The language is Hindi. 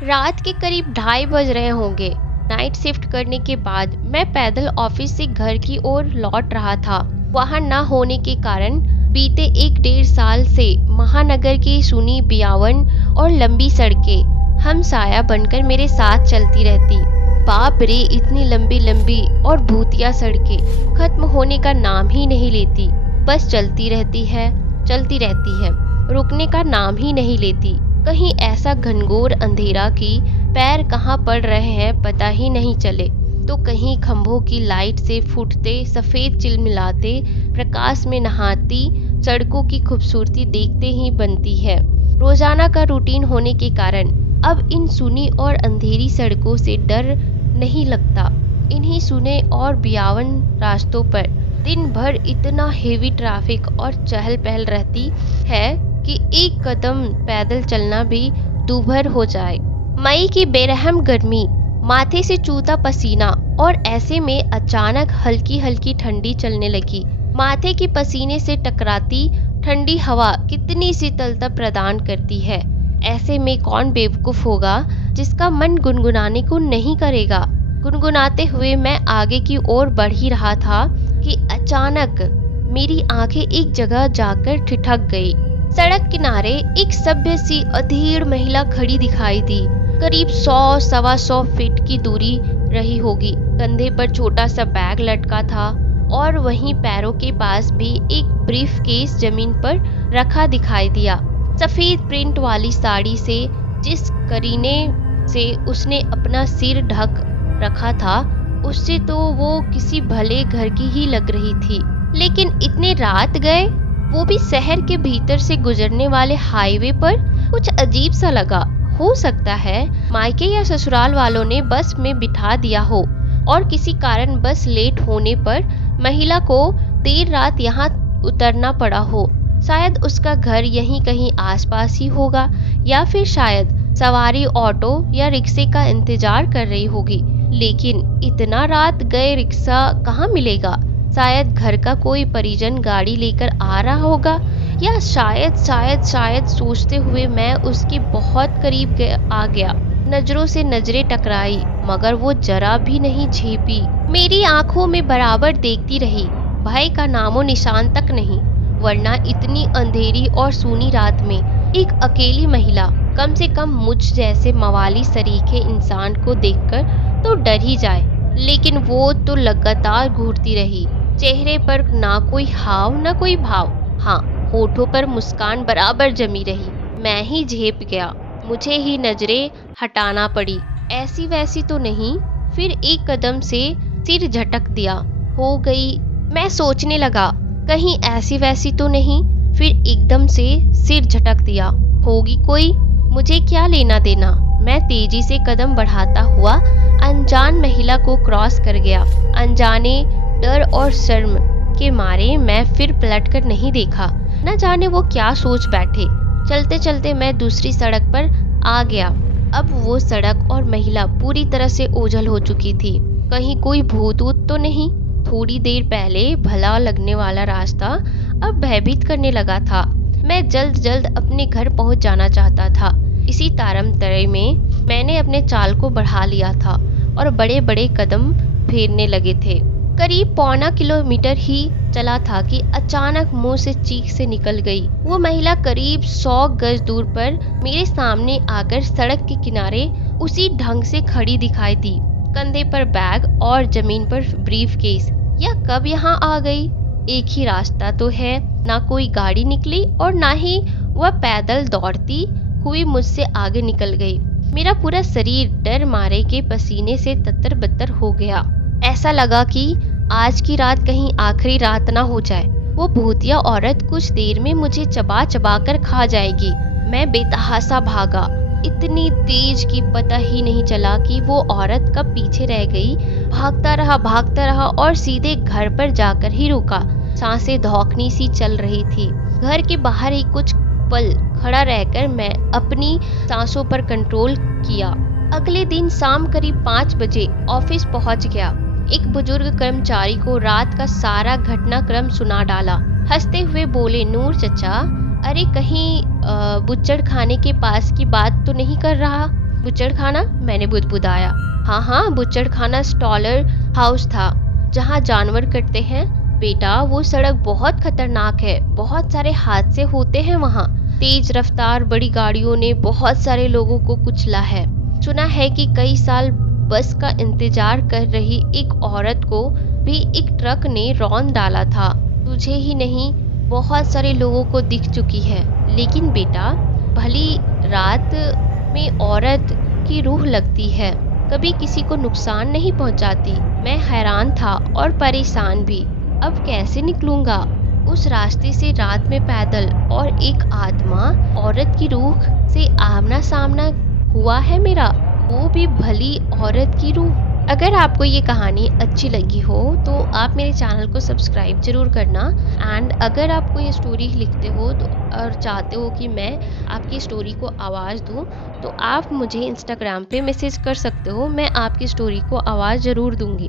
रात के करीब 2:30 बज रहे होंगे। नाइट शिफ्ट करने के बाद मैं पैदल ऑफिस से घर की ओर लौट रहा था। वाहन न होने के कारण बीते 1-1.5 साल से महानगर की सुनी बियावन और लंबी सड़कें हमसाया बनकर मेरे साथ चलती रहती। बाप रे, इतनी लंबी लंबी और भूतिया सड़कें खत्म होने का नाम ही नहीं लेती। बस चलती रहती है, रुकने का नाम ही नहीं लेती। कहीं ऐसा घनघोर अंधेरा कि पैर कहाँ पड़ रहे हैं पता ही नहीं चले, तो कहीं खंभों की लाइट से फूटते सफेद चिलमिलाते प्रकाश में नहाती सड़कों की खूबसूरती देखते ही बनती है। रोजाना का रूटीन होने के कारण अब इन सुनी और अंधेरी सड़कों से डर नहीं लगता। इन्हीं सुने और बियावन रास्तों पर दिन भर इतना हेवी ट्रैफिक और चहल पहल रहती है कि एक कदम पैदल चलना भी दूभर हो जाए। मई की बेरहम गर्मी, माथे से चूता पसीना और ऐसे में अचानक हल्की हल्की ठंडी चलने लगी। माथे के पसीने से टकराती ठंडी हवा कितनी शीतलता प्रदान करती है। ऐसे में कौन बेवकूफ होगा जिसका मन गुनगुनाने को नहीं करेगा। गुनगुनाते हुए मैं आगे की ओर बढ़ ही रहा था कि अचानक मेरी आंखें एक जगह जाकर ठिठक गई। सड़क किनारे एक सभ्य सी अधीर महिला खड़ी दिखाई दी। करीब 100-125 फीट की दूरी रही होगी। कंधे पर छोटा सा बैग लटका था और वहीं पैरों के पास भी एक ब्रीफ केस जमीन पर रखा दिखाई दिया। सफेद प्रिंट वाली साड़ी से जिस करीने से उसने अपना सिर ढक रखा था, उससे तो वो किसी भले घर की ही लग रही थी। लेकिन इतने रात गए, वो भी शहर के भीतर से गुजरने वाले हाईवे पर, कुछ अजीब सा लगा। हो सकता है मायके या ससुराल वालों ने बस में बिठा दिया हो और किसी कारण बस लेट होने पर महिला को देर रात यहाँ उतरना पड़ा हो। शायद उसका घर यहीं कहीं आसपास ही होगा या फिर शायद सवारी ऑटो या रिक्शे का इंतजार कर रही होगी। लेकिन इतना रात गए रिक्शा कहाँ मिलेगा? शायद घर का कोई परिजन गाड़ी लेकर आ रहा होगा, या शायद सोचते हुए मैं उसके बहुत करीब आ गया। नजरों से नजरें टकराई मगर वो जरा भी नहीं झेपी। मेरी आंखों में बराबर देखती रही, भय का नामो निशान तक नहीं। वरना इतनी अंधेरी और सूनी रात में एक अकेली महिला, कम से कम मुझ जैसे मवाली सरीखे इंसान को देखकर तो डर ही जाए। लेकिन वो तो लगातार घूरती रही। चेहरे पर ना कोई हाव ना कोई भाव। हाँ, होठों पर मुस्कान बराबर जमी रही। मैं ही झेप गया, मुझे ही नजरें हटाना पड़ी। ऐसी वैसी तो नहीं। फिर एक कदम से सिर झटक दिया। हो गई, मैं सोचने लगा, कहीं ऐसी वैसी तो नहीं। फिर एकदम से सिर झटक दिया। होगी कोई, मुझे क्या लेना देना। मैं तेजी से कदम बढ़ाता हुआ अनजान महिला को क्रॉस कर गया। अनजाने डर और शर्म के मारे मैं फिर पलटकर नहीं देखा। न जाने वो क्या सोच बैठे। चलते चलते मैं दूसरी सड़क पर आ गया। अब वो सड़क और महिला पूरी तरह से ओझल हो चुकी थी। कहीं कोई भूत ऊत तो नहीं। थोड़ी देर पहले भला लगने वाला रास्ता अब भयभीत करने लगा था। मैं जल्द अपने घर पहुंच जाना चाहता था। इसी तारम तरे में मैंने अपने चाल को बढ़ा लिया था और बड़े बड़े कदम फेरने लगे थे। करीब 1.25 किलोमीटर ही चला था कि अचानक मुंह से चीख से निकल गई। वो महिला करीब 100 गज दूर पर मेरे सामने आकर सड़क के किनारे उसी ढंग से खड़ी दिखाई दी। कंधे पर बैग और जमीन पर ब्रीफ केस। या कब यहाँ आ गई? एक ही रास्ता तो है। ना कोई गाड़ी निकली और ना ही वह पैदल दौड़ती हुई मुझसे आगे निकल गई। मेरा पूरा शरीर डर मारे के पसीने से तत्तर बत्तर हो गया। ऐसा लगा कि आज की रात कहीं आखिरी रात ना हो जाए। वो भूतिया औरत कुछ देर में मुझे चबा चबा कर खा जाएगी। मैं बेतहासा भागा, इतनी तेज कि पता ही नहीं चला कि वो औरत कब पीछे रह गई। भागता रहा और सीधे घर पर जाकर ही रुका। सांसें धौंकनी सी चल रही थी। घर के बाहर ही कुछ पल खड़ा रहकर मैं अपनी सांसों पर कंट्रोल किया। अगले दिन शाम करीब 5 बजे ऑफिस पहुंच गया। एक बुजुर्ग कर्मचारी को रात का सारा घटनाक्रम सुना डाला। हंसते हुए बोले, नूर चचा, अरे कहीं बुच्चड़ खाने के पास की बात तो नहीं कर रहा? बुच्चड़खाना? मैंने बुदबुदाया। हाँ हाँ, बुच्चड़खाना स्लॉटर हाउस था, जहाँ जानवर कटते हैं। बेटा, वो सड़क बहुत खतरनाक है, बहुत सारे हादसे होते हैं वहाँ। तेज रफ्तार बड़ी गाड़ियों ने बहुत सारे लोगों को कुचला है। सुना है कि कई साल बस का इंतजार कर रही एक औरत को भी एक ट्रक ने रौंद डाला था। तुझे ही नहीं, बहुत सारे लोगों को दिख चुकी है। लेकिन बेटा, भली रात में औरत की रूह लगती है, कभी किसी को नुकसान नहीं पहुंचाती। मैं हैरान था और परेशान भी। अब कैसे निकलूंगा उस रास्ते से रात में पैदल, और एक आत्मा औरत की रूह से आमना सामना हुआ है मेरा, वो भी भली औरत की रूह। अगर आपको ये कहानी अच्छी लगी हो तो आप मेरे चैनल को सब्सक्राइब जरूर करना। एंड अगर आप कोई स्टोरी लिखते हो तो और चाहते हो कि मैं आपकी स्टोरी को आवाज़ दूं, तो आप मुझे इंस्टाग्राम पे मैसेज कर सकते हो। मैं आपकी स्टोरी को आवाज़ ज़रूर दूंगी।